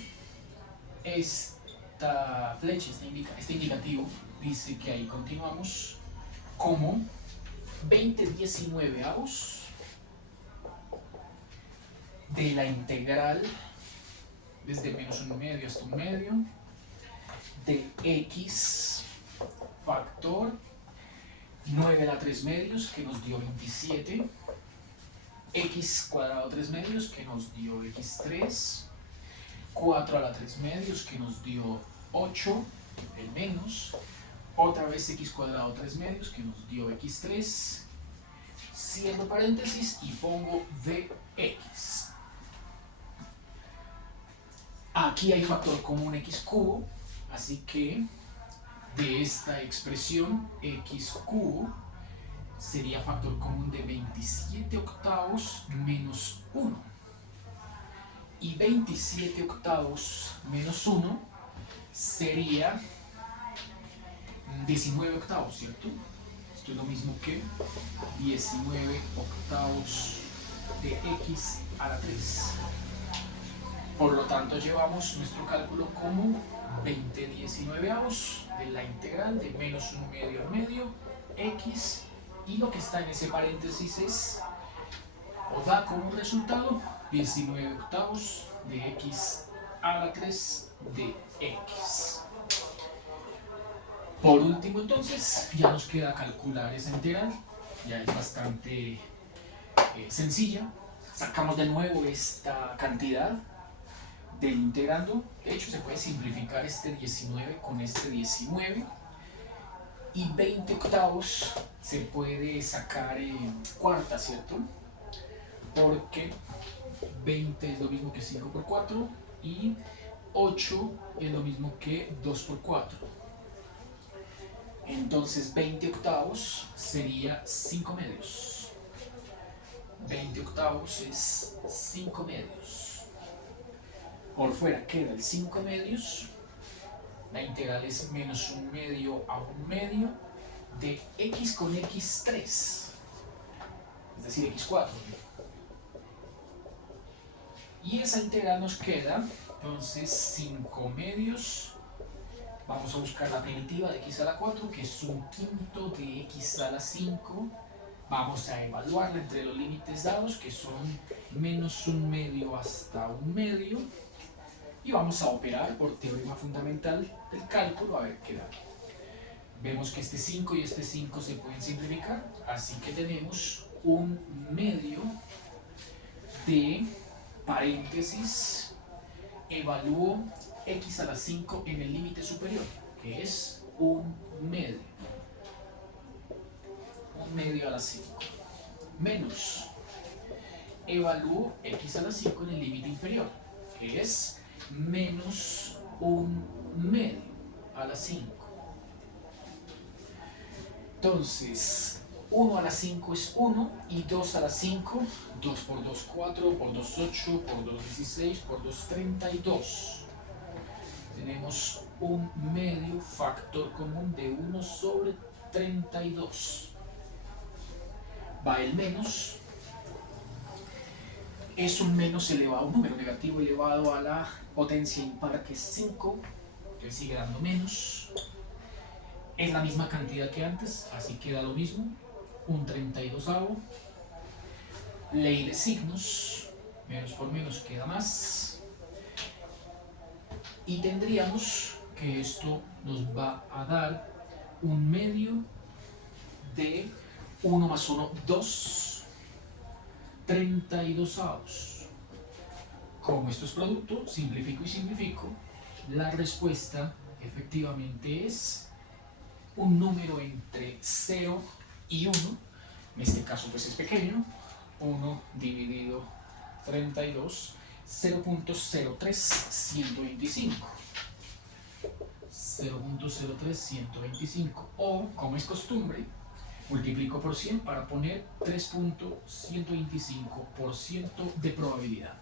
esta flecha, este indicativo, dice que ahí continuamos como 20 19avos de la integral desde menos 1 medio hasta 1 medio de x factor 9 a la 3 medios, que nos dio 27, x cuadrado a 3 medios, que nos dio x3, 4 a la 3 medios, que nos dio 8, el menos, otra vez x cuadrado a 3 medios, que nos dio x3, cierro paréntesis y pongo dx. Aquí hay factor común x cubo, así que de esta expresión x cubo sería factor común de 27 octavos menos 1. Y 27 octavos menos 1 sería 19 octavos, ¿cierto? Esto es lo mismo que 19 octavos de x a la 3. Por lo tanto, llevamos nuestro cálculo como 20/19 de la integral de menos 1 medio al medio, x, y lo que está en ese paréntesis es, o da como resultado, 19 octavos de x a la 3 de x. Por último, entonces, ya nos queda calcular esa integral, ya es bastante sencilla. Sacamos de nuevo esta cantidad del integrando. De hecho, se puede simplificar este 19 con este 19. Y 20 octavos se puede sacar en cuarta, ¿cierto? Porque 20 es lo mismo que 5 por 4 y 8 es lo mismo que 2 por 4. Entonces 20 octavos sería 5 medios. 20 octavos es 5 medios. Por fuera queda el 5 medios. La integral es menos 1 medio a 1 medio de x con x3. Es decir, x4. Y esa integral nos queda, entonces, 5 medios. Vamos a buscar la primitiva de x a la 4, que es 1/5 de x a la 5. Vamos a evaluarla entre los límites dados, que son menos 1 medio hasta 1 medio. Y vamos a operar por teorema fundamental del cálculo a ver qué da. Vemos que este 5 y este 5 se pueden simplificar, así que tenemos 1 medio de paréntesis, evalúo x a la 5 en el límite superior, que es 1 medio. 1 medio a la 5. Menos, evalúo x a la 5 en el límite inferior, que es menos 1 medio a la 5. Entonces, 1 a la 5 es 1 y 2 a la 5, 2 por 2, 4, por 2, 8, por 2, 16, por 2, 32. Tenemos 1 medio factor común de 1 sobre 32. Va el menos. Es un menos elevado a un número negativo elevado a la potencia impar, que es 5, que sigue dando menos. Es la misma cantidad que antes, así queda lo mismo. Un 32avo. Ley de signos, menos por menos queda más. Y tendríamos que esto nos va a dar 1 medio de 1 más 1, 2. 32avos. Como esto es producto, simplifico y simplifico, la respuesta efectivamente es un número entre 0 y 1, en este caso pues es pequeño, 1 dividido 32, 0.03125. 0.03125, o como es costumbre, multiplico por 100 para poner 3.125% de probabilidad.